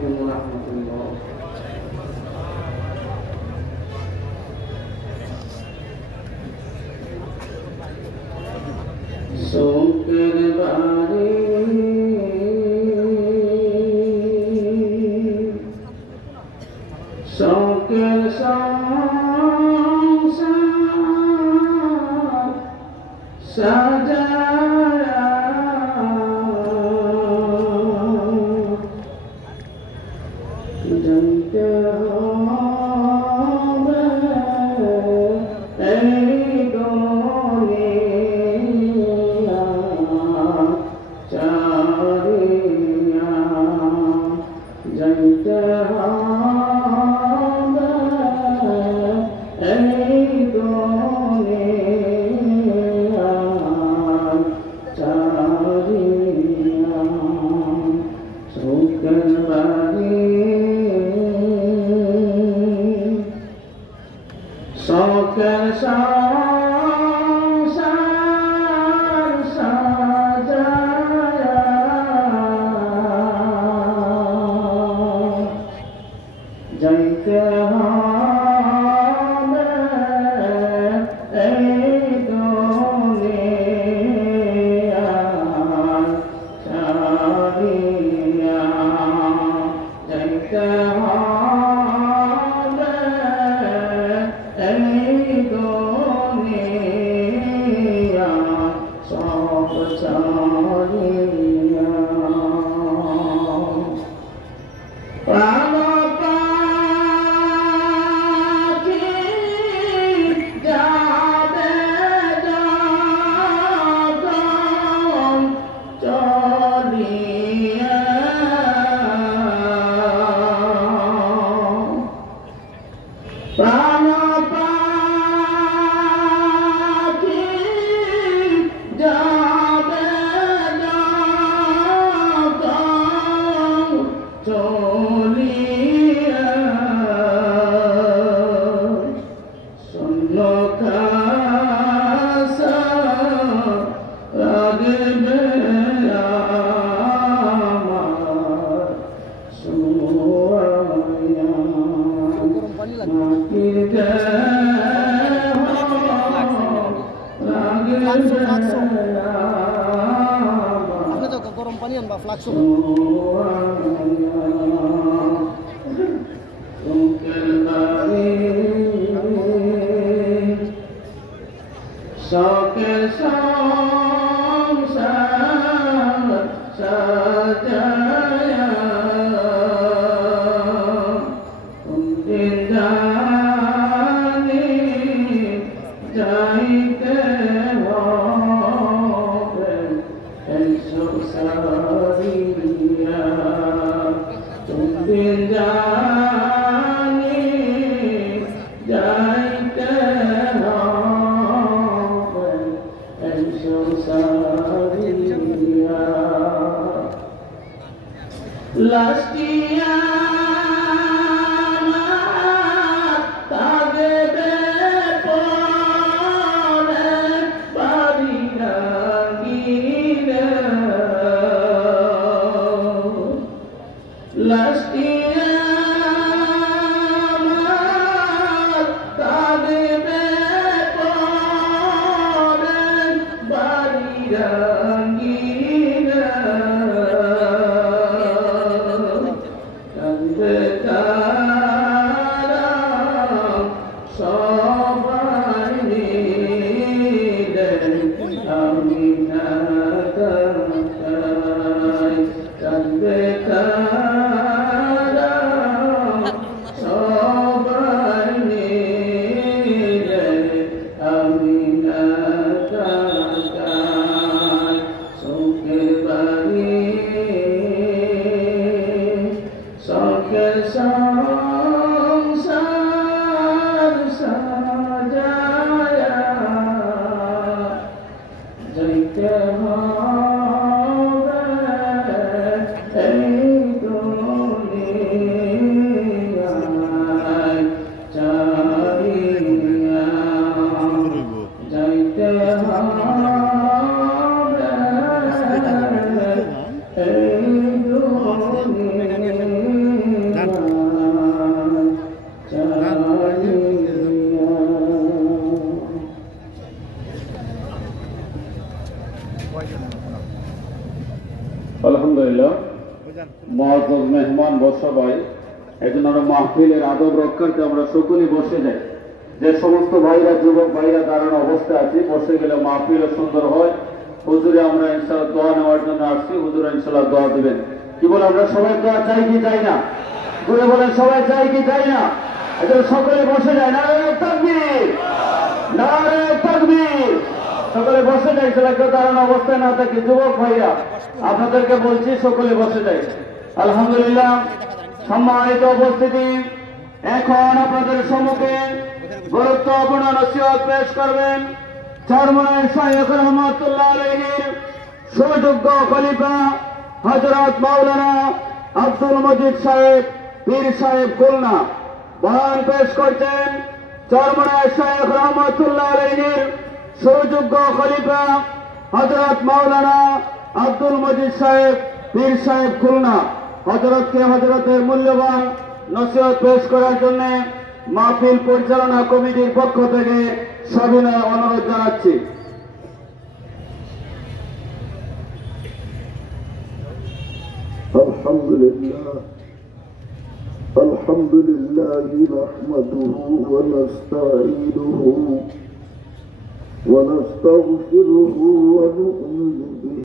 আলাইকুম ওয়া রাহমাতুল্লাহ। শোকের বাড়ি শোকের সংসার সাজায়া জানতে হবে এই দুনিয়া চারিয়া জানতে হবে এই দুনিয়া চারিয়া শোকের বাড়ি শোকের সংসার সাজায়া যাইতে হবে এই দুনিয়া ছাড়িয়া যাইতে হবে এই দুনিয়া সব ছাড়িয়া প্রাণ পাখি যাবে যখন চলিয়া প্রাণ পাখি যাবে যখন চলিয়া শূন্য খাসা লাগবে আমার সোয়া মাটির দেহ লাগবে আপনি তো গরম পানি আনবা ফ্লাক্স শোকের সংসার সাজায়া কোনদিন জানি যাইতে হবে এই সংসারিয়া কোনদিন জানি যাইতে হবে এই সংসারিয়া লাস্টিয়া তাগবে পরে বাড়ি রাগিরে লাস্টিয়া তাগবে পরে বাড়ি রাগিরে কান্দে তারা সবাই মিলে আমি না কান্দে তারা সবাই মিলে আমি না শোকের বাড়ি শোকের সংসার সাজায়া যাইতে হবে এই দুনিয়ায় চারিয়া যাইতে হবে এই দুনিয়ায় সম্মান সবাই, এই জন্য আমরা মাহফিলের আদব রক্ষার্থে আমরা সকলেই বসে যাই। যে সমস্ত ভাইরা যুবক ভাইরা দাঁড়ানো অবস্থায় আছে, বসে গেলে মাহফিলও সুন্দর হয়। হুজুরে আমরা ইনশাআল্লাহ দোয়া নেওয়ার জন্য আসছি, হুজুর ইনশাআল্লাহ দোয়া দেবেন। কি বলে আমরা সবাই দোয়া চাই কি চাই না? জুড়ে বলেন সবাই চাই কি চাই না? এজন্য সকলে বসে যায়। নারে তাকবীর, নারে তাকবীর। সকলে বসে যায়। সেটা কেউ দাঁড়ানো অবস্থায় না থাকে। যুবক ভাইরা আপনাদেরকে বলছি সকলে বসে যায়। আলহামদুলিল্লাহ, সম্মানিত উপস্থিতি, এখন আপনাদের সম্মুখে গুরুত্বপূর্ণ নসিহত পেশ করবেন চরমনায় শাইখ রহমাতুল্লাহ আলাইহির সুযোগ্য খলিফা হযরত মাওলানা আব্দুল মজিদ সাহেব পীর সাহেব খুলনা। বয়ান পেশ করছেন চরমনায় শাইখ রহমাতুল্লাহ আলাইহির সুযোগ্য খলিফা হযরত মাওলানা আব্দুল মজিদ সাহেব পীর সাহেব খুলনা। হযরতকে হযরতের মূল্যবান নসিহত পেশ করার জন্য মাহফিল পরিচালনা কমিটির পক্ষ থেকে সবিনয় অনুরোধ জানাচ্ছি। আলহামদুলিল্লাহ নাহমাদুহু ওয়া নাস্তাঈনুহু ওয়া নাস্তাগফিরুহু ওয়া নু'মিনু